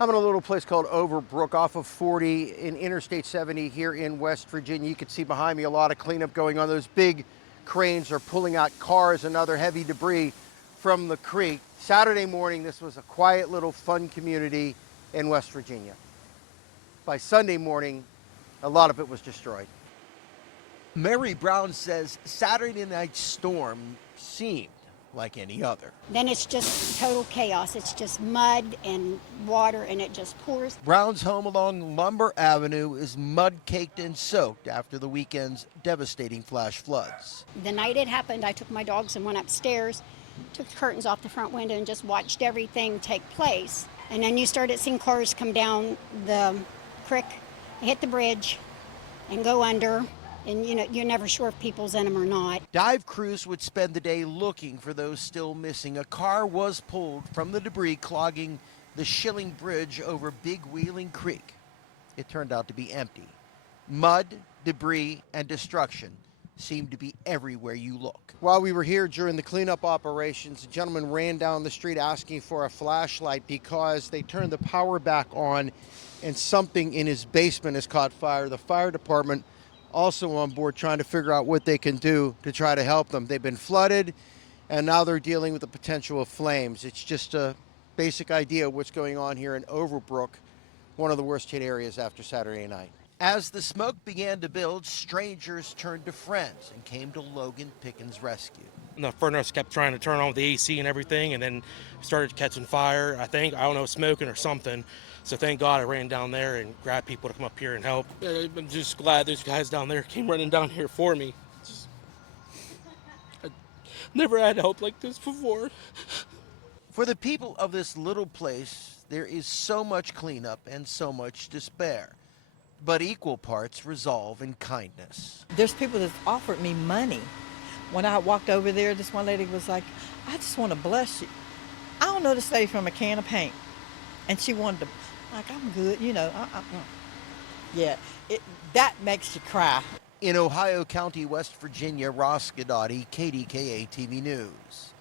I'm in a little place called Overbrook off of 40 in Interstate 70 here in West Virginia. You can see behind me a lot of cleanup going on. Those big cranes are pulling out cars and other heavy debris from the creek. Saturday morning, this was a quiet little fun community in West Virginia. By Sunday morning, a lot of it was destroyed. Mary Brown says Saturday night's storm seemed like any other. Then it's just total chaos. It's just mud and water, and it just pours. Brown's home along Lumber Avenue is mud-caked and soaked after the weekend's devastating flash floods. The night it happened, I took my dogs and went upstairs, took the curtains off the front window, and just watched everything take place. And then you started seeing cars come down the creek, hit the bridge, and go under. And you're never sure if people's in them or not. Dive crews would spend the day looking for those still missing. A car was pulled from the debris clogging the Schilling Bridge over Big Wheeling Creek. It turned out to be empty. Mud, debris, and destruction seemed to be everywhere you look. While we were here during the cleanup operations, a gentleman ran down the street asking for a flashlight because they turned the power back on and something in his basement has caught fire. The fire department also on board trying to figure out what they can do to try to help them. They've been flooded, and now they're dealing with the potential of flames. It's just a basic idea of what's going on here in Overbrook, one of the worst hit areas after Saturday night. As the smoke began to build, strangers turned to friends and came to Logan Pickens' rescue. And the furnace kept trying to turn on the AC and everything, and then started catching fire, I don't know, smoking or something. So thank God I ran down there and grabbed people to come up here and help. I'm just glad those guys down there came running down here for me. I never had help like this before. For the people of this little place, there is so much cleanup and so much despair, but equal parts resolve and kindness. There's people that's offered me money. When I walked over there, this one lady was like, I just want to bless you. I don't know this lady from a can of paint. And she wanted to, like, I'm good, Yeah, that makes you cry. In Ohio County, West Virginia, Ross Godotti, KDKA TV News.